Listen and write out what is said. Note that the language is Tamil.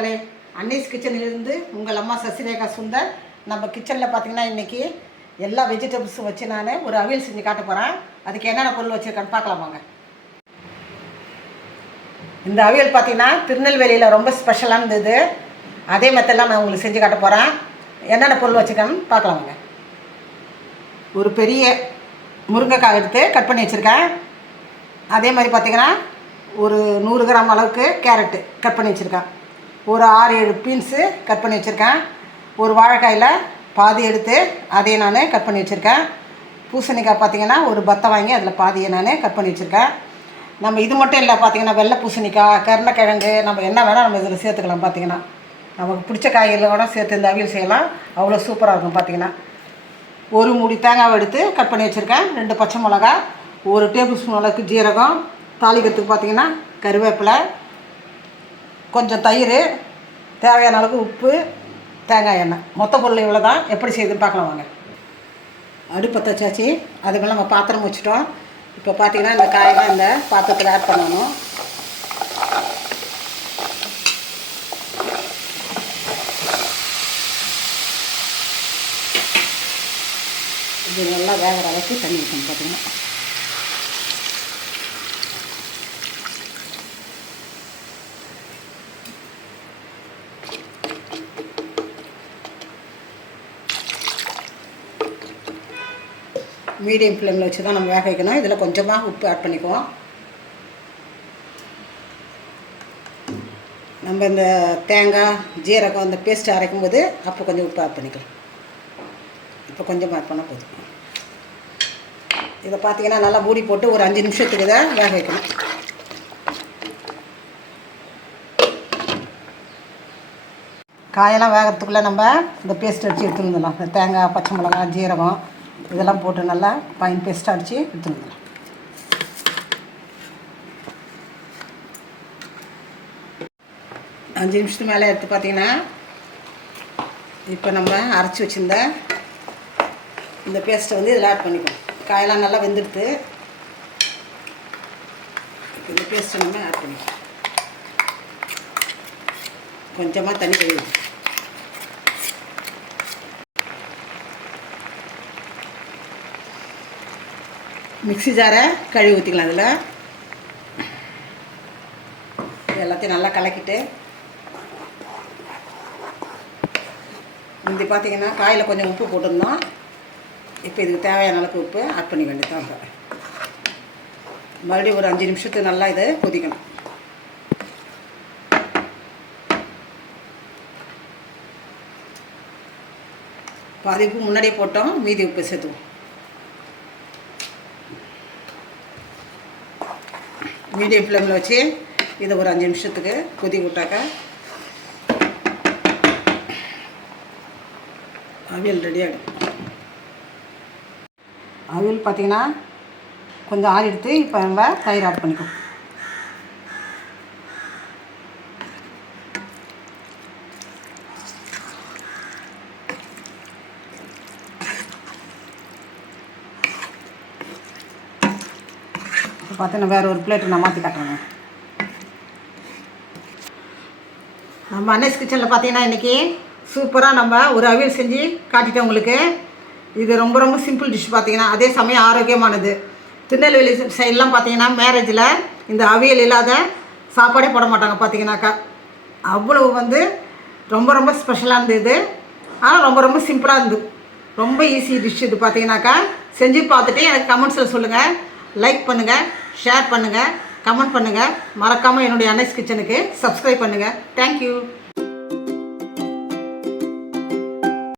சொந்தங்களே, அன்னீஸ் கிச்சனிலிருந்து உங்கள் அம்மா சசிரேகா சுந்தர். நம்ம கிச்சனில் பார்த்தீங்கன்னா இன்றைக்கி எல்லா வெஜிடபிள்ஸும் வச்சு நான் ஒரு அவியல் செஞ்சு காட்ட போகிறேன். அதுக்கு என்னென்ன பொருள் வச்சுருக்கேன்னு பார்க்கலாமாங்க. இந்த அவியல் பார்த்தீங்கன்னா திருநெல்வேலியில் ரொம்ப ஸ்பெஷலாக இருந்தது. அதே மெத்தடெலாம் நான் உங்களுக்கு செஞ்சு காட்ட போகிறேன். என்னென்ன பொருள் வச்சுருக்கேன்னு பார்க்கலாமாங்க. ஒரு பெரிய முருங்கைக்காய் எடுத்து கட் பண்ணி வச்சுருக்கேன். அதே மாதிரி பார்த்திங்கன்னா ஒரு 100 கிராம் அளவுக்கு கேரட்டு கட் பண்ணி வச்சுருக்கேன். ஒரு 6-7 பீன்ஸு கட் பண்ணி வச்சுருக்கேன். ஒரு வாழைக்காயில் பாதி எடுத்து அதையும் நான் கட் பண்ணி வச்சுருக்கேன். பூசணிக்காய் பார்த்திங்கன்னா ஒரு பத்தை வாங்கி அதில் பாதியை நான் கட் பண்ணி வச்சுருக்கேன். நம்ம இது மட்டும் இல்லை, பார்த்திங்கன்னா வெள்ளை பூசணிக்காய், கருணக்கிழங்கு, நம்ம என்ன வேணால் நம்ம இதில் சேர்த்துக்கலாம். பார்த்திங்கன்னா நமக்கு பிடிச்ச காய்களோட சேர்த்து இந்த அவியல் செய்யலாம். அவ்வளோ சூப்பராக இருக்கும். பார்த்திங்கன்னா ஒரு மூடி தேங்காய் எடுத்து கட் பண்ணி வச்சுருக்கேன். 2 பச்சை மிளகா, 1 டேபிள் ஸ்பூன் அளவுக்கு ஜீரகம், தாளிக்கிறதுக்கு பார்த்திங்கன்னா கருவேப்பிலை, கொஞ்சம் தயிர், தேவையான அளவுக்கு உப்பு, தேங்காய் எண்ணெய். மொத்த பொருள் இவ்வளோ தான். எப்படி செய்யுதுன்னு பார்க்கலாம் வாங்க. அடுப்பத்தை வச்சாச்சு. அது மேலே நம்ம பாத்திரம் வச்சுட்டோம். இப்போ பார்த்திங்கன்னா இந்த காயெல்லாம் இந்த பாத்திரத்தில் ஆட் பண்ணணும். இது நல்லா வேகிற அளவுக்கு தண்ணி ஊற்றணும். பார்த்திங்கன்னா மீடியம் ஃப்ளேமில் வச்சு தான் நம்ம வேக வைக்கணும். இதில் கொஞ்சமாக உப்பு ஆட் பண்ணிக்குவோம். நம்ம இந்த தேங்காய் ஜீரகம் இந்த பேஸ்ட்டு அரைக்கும் போது அப்போ கொஞ்சம் உப்பு ஆட் பண்ணிக்கலாம். இப்போ கொஞ்சம் ஆட் பண்ணால் போதும். இதை பார்த்திங்கன்னா நல்லா மூடி போட்டு ஒரு 5 நிமிஷத்துக்கு இதை வேக வைக்கணும். காயெல்லாம் வேகிறதுக்குள்ளே நம்ம இந்த பேஸ்ட் அடித்து எடுத்துருந்துடலாம். இந்த தேங்காய், பச்சை மிளகாய், ஜீரகம் இதெல்லாம் போட்டு நல்லா ஃபைன் பேஸ்ட்டாக அடித்து எடுத்துருந்துடலாம். அஞ்சு நிமிஷத்துக்கு மேலே எடுத்து பார்த்திங்கன்னா இப்போ நம்ம அரைச்சி வச்சுருந்த இந்த பேஸ்ட்டை வந்து இதில் ஆட் பண்ணிப்போம். காயெல்லாம் நல்லா வெந்துடுத்து. இப்போ இந்த பேஸ்ட்டை நம்ம ஆட் பண்ணிப்போம். கொஞ்சமாக தண்ணி கழுவி மிக்ஸி ஜாரை கழுவி ஊற்றிக்கலாம். அதில் எல்லாத்தையும் நல்லா கலக்கிட்டு முந்தி பார்த்திங்கன்னா காயில் கொஞ்சம் உப்பு போட்டிருந்தோம். இப்போ இதுக்கு தேவையான அளவுக்கு உப்பு ஆட் பண்ணிக்க வேண்டியதான். மறுபடியும் ஒரு 5 நிமிஷத்துக்கு நல்லா இதை கொதிக்கணும். பாதி உப்பு முன்னாடியே போட்டோம், மீதி உப்பு சேர்த்துவோம். மீடியம் ஃப்ளேமில் வச்சு இதை ஒரு 5 நிமிஷத்துக்கு கொதி விட்டாக்க அவியல் ரெடி ஆகிடும். அவியல் பார்த்திங்கன்னா கொஞ்சம் ஆறி எடுத்து இப்போ நம்ம தயிர் ஆட் பண்ணிக்குவோம். பார்த்தீங்கன்னா வேறு ஒரு பிளேட்டு நான் மாற்றி காட்டுறேங்க. நம்ம அன்னீஸ் கிச்சனில் பார்த்தீங்கன்னா இன்றைக்கி சூப்பராக நம்ம ஒரு அவியல் செஞ்சு காட்டிட்டேன் உங்களுக்கு. இது ரொம்ப ரொம்ப சிம்பிள் டிஷ். பார்த்திங்கன்னா அதே சமயம் ஆரோக்கியமானது. திருநெல்வேலி சைட்லாம் பார்த்திங்கன்னா மேரேஜில் இந்த அவியல் இல்லாத சாப்பாடே போட மாட்டாங்க. பார்த்திங்கனாக்கா அவ்வளோ வந்து ரொம்ப ரொம்ப ஸ்பெஷலாக இருந்தது. ஆனால் ரொம்ப ரொம்ப சிம்பிளாக இருந்தது. ரொம்ப ஈஸி டிஷ் இது. பார்த்திங்கனாக்கா செஞ்சு பார்த்துட்டு எனக்கு கமெண்ட்ஸில் சொல்லுங்கள். லைக் பண்ணுங்கள், ஷேர் பண்ணுங்கள், கமெண்ட் பண்ணுங்கள். மறக்காமல் என்னுடைய அன்னீஸ் கிச்சனுக்கு சப்ஸ்கிரைப் பண்ணுங்கள். தேங்க்யூ.